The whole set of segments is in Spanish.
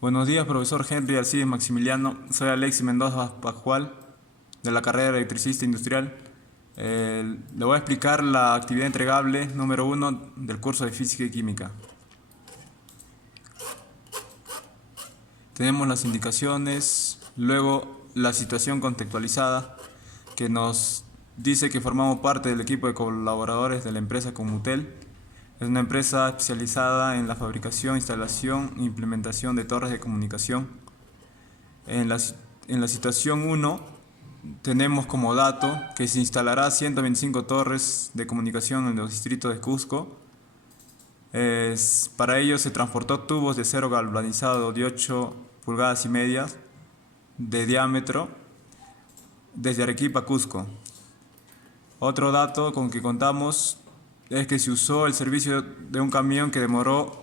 Buenos días, profesor Henry Alcides Maximiliano. Soy Alexis Mendoza Pascual, de la carrera de Electricista Industrial. Le voy a explicar la actividad entregable número 1 del curso de Física y Química. Tenemos las indicaciones, luego la situación contextualizada, que nos dice que formamos parte del equipo de colaboradores de la empresa Comutel. Es una empresa especializada en la fabricación, instalación e implementación de torres de comunicación. En la situación 1 tenemos como dato que se instalará 125 torres de comunicación en los distritos de Cusco. Para ello se transportó tubos de acero galvanizado de 8 pulgadas y media de diámetro desde Arequipa a Cusco. Otro dato con que contamos es que se usó el servicio de un camión que demoró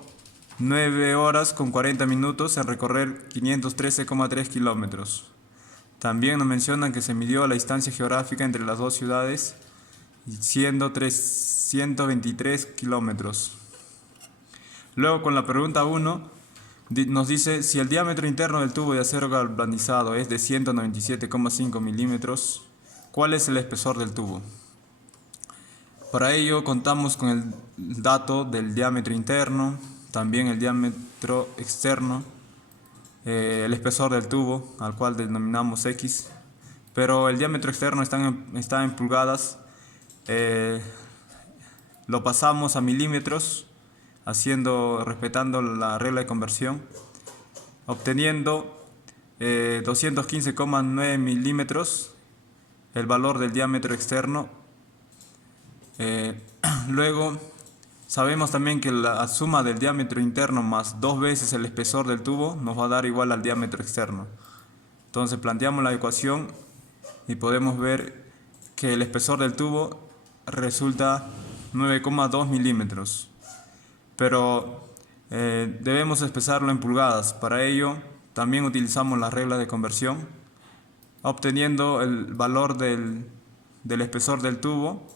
9 horas con 40 minutos en recorrer 513,3 kilómetros. También nos mencionan que se midió la distancia geográfica entre las dos ciudades, siendo 323 kilómetros. Luego, con la pregunta 1, nos dice si el diámetro interno del tubo de acero galvanizado es de 197,5 milímetros, ¿cuál es el espesor del tubo? Para ello contamos con el dato del diámetro interno, también el diámetro externo, el espesor del tubo, al cual denominamos X, pero el diámetro externo está en pulgadas. Lo pasamos a milímetros, respetando la regla de conversión, obteniendo 215,9 milímetros, el valor del diámetro externo. Luego sabemos también que la suma del diámetro interno más 2 veces el espesor del tubo nos va a dar igual al diámetro externo. Entonces planteamos la ecuación y podemos ver que el espesor del tubo resulta 9,2 milímetros. Pero debemos expresarlo en pulgadas. Para ello también utilizamos las reglas de conversión, obteniendo el valor del espesor del tubo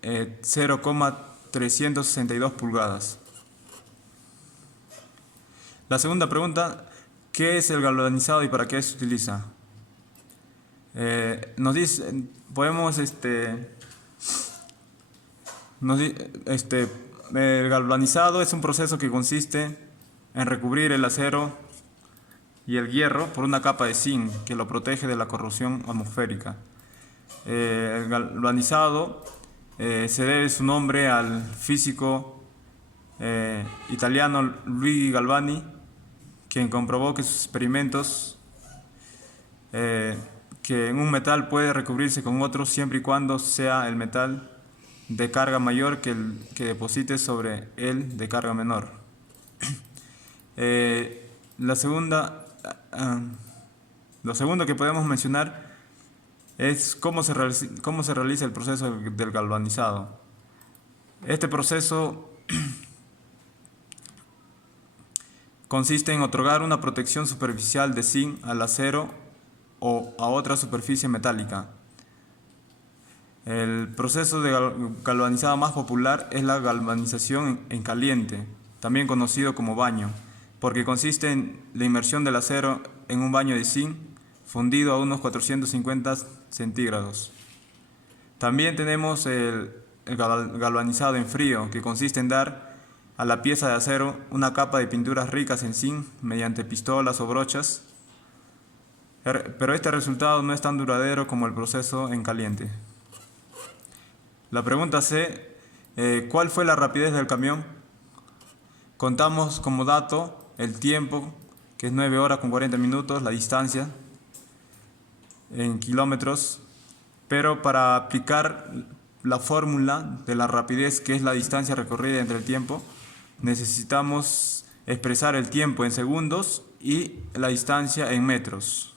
0,362 pulgadas. La segunda pregunta, ¿qué es el galvanizado y para qué se utiliza? Nos dice, el galvanizado es un proceso que consiste en recubrir el acero y el hierro por una capa de zinc que lo protege de la corrosión atmosférica. El galvanizado se debe su nombre al físico italiano Luigi Galvani, quien comprobó que sus experimentos que un metal puede recubrirse con otro siempre y cuando sea el metal de carga mayor que el que deposite sobre él de carga menor. Lo segundo que podemos mencionar es cómo se realiza el proceso del galvanizado. Este proceso consiste en otorgar una protección superficial de zinc al acero o a otra superficie metálica. El proceso de galvanizado más popular es la galvanización en caliente, también conocido como baño, porque consiste en la inmersión del acero en un baño de zinc fundido a unos 450 centígrados. También tenemos el galvanizado en frío, que consiste en dar a la pieza de acero una capa de pinturas ricas en zinc mediante pistolas o brochas, pero este resultado no es tan duradero como el proceso en caliente. La pregunta C, ¿cuál fue la rapidez del camión? Contamos como dato el tiempo, que es 9 horas con 40 minutos, la distancia en kilómetros, pero para aplicar la fórmula de la rapidez, que es la distancia recorrida entre el tiempo, necesitamos expresar el tiempo en segundos y la distancia en metros.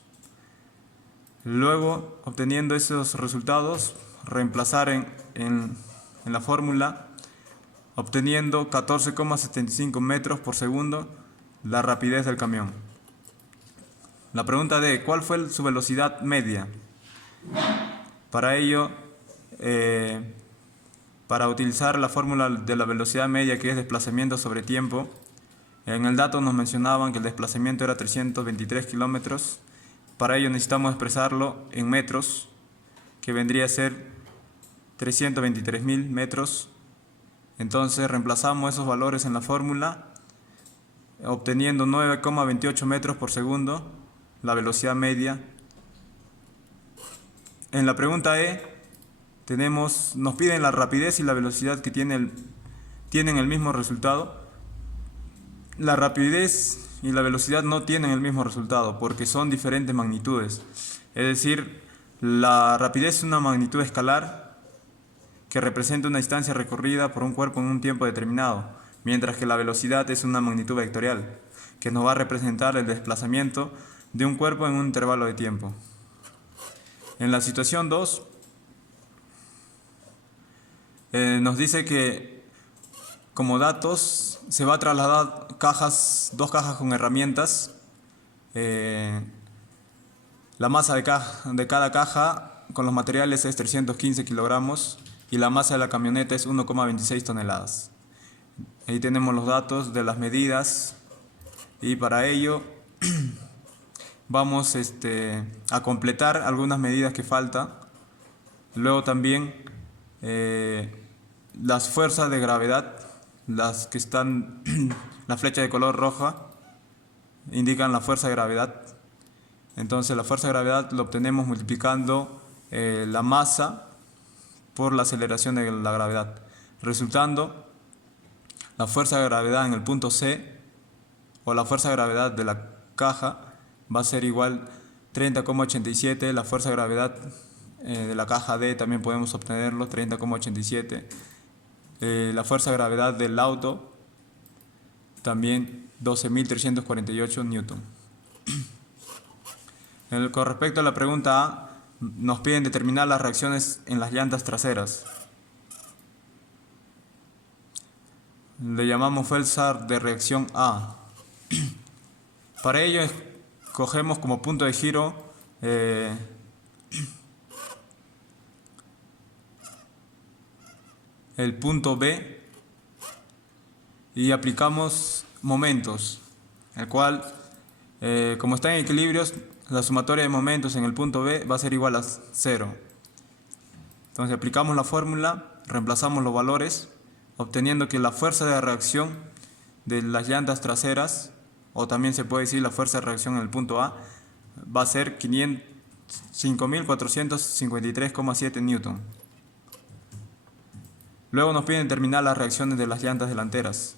Luego, obteniendo esos resultados, reemplazar en la fórmula, obteniendo 14,75 metros por segundo la rapidez del camión. La pregunta D, ¿cuál fue su velocidad media? Para ello, para utilizar la fórmula de la velocidad media, que es desplazamiento sobre tiempo, En el dato nos mencionaban que el desplazamiento era 323 kilómetros. Para ello necesitamos expresarlo en metros, que vendría a ser 323.000 metros. Entonces reemplazamos esos valores en la fórmula, obteniendo 9,28 metros por segundo, la velocidad media. En la pregunta E nos piden la rapidez y la velocidad que tienen el mismo resultado. La rapidez y la velocidad no tienen el mismo resultado porque son diferentes magnitudes. Es decir, la rapidez es una magnitud escalar que representa una distancia recorrida por un cuerpo en un tiempo determinado, mientras que la velocidad es una magnitud vectorial que nos va a representar el desplazamiento de un cuerpo en un intervalo de tiempo. En la situación 2, nos dice que como datos se va a trasladar dos cajas con herramientas. La masa de cada caja con los materiales es 315 kilogramos y la masa de la camioneta es 1,26 toneladas. Ahí tenemos los datos de las medidas y para ello vamos a completar algunas medidas que faltan. Luego también las fuerzas de gravedad, las que están, la flecha de color roja, indican la fuerza de gravedad. Entonces la fuerza de gravedad lo obtenemos multiplicando la masa por la aceleración de la gravedad, resultando la fuerza de gravedad en el punto C o la fuerza de gravedad de la caja va a ser igual 30,87. La fuerza de gravedad de la caja D también podemos obtenerlo, 30,87. La fuerza de gravedad del auto también 12.348 newton. Con respecto a la pregunta A, nos piden determinar las reacciones en las llantas traseras. Le llamamos fuerza de reacción A. Para ello escogemos como punto de giro el punto B y aplicamos momentos, el cual, como está en equilibrios, la sumatoria de momentos en el punto B va a ser igual a 0. Entonces aplicamos la fórmula, reemplazamos los valores, obteniendo que la fuerza de reacción de las llantas traseras, o también se puede decir la fuerza de reacción en el punto A, va a ser 5.453,7 newton. Luego nos piden determinar las reacciones de las llantas delanteras.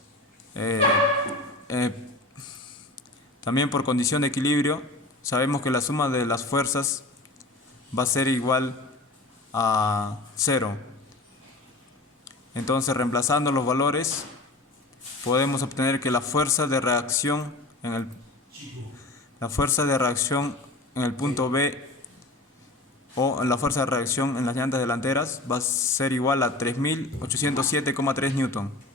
También por condición de equilibrio, sabemos que la suma de las fuerzas va a ser igual a 0. Entonces, reemplazando los valores, podemos obtener que la fuerza de reacción en el punto B o la fuerza de reacción en las llantas delanteras va a ser igual a 3.807,3 newton.